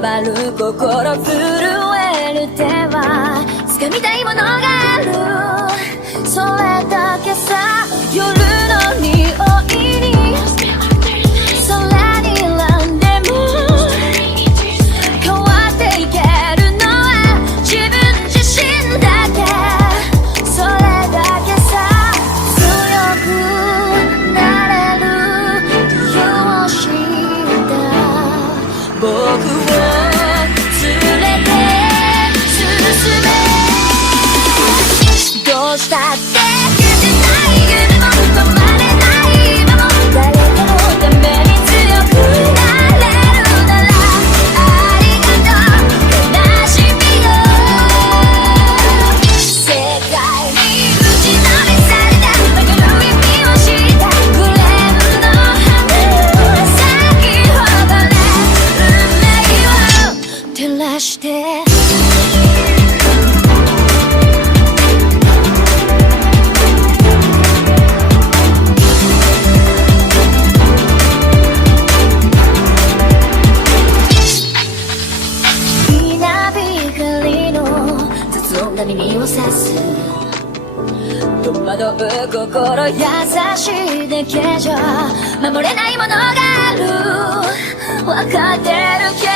回る心震える手は掴みたいものがある、それだけさ。夜の匂いに空に選んでも変わっていけるのは自分自身だけ、それだけさ。強くなれる理由を知った僕を連れて進め、どうしたって夢も止まれない今も誰かのために強くなれるならありがとう悲しみよ。世界に打ちのめされた曲の意味を知ったグレープの花咲き誇れ運命を照らして。耳を刺す戸惑う心優しいだけじゃ守れないものがある、分かってるけど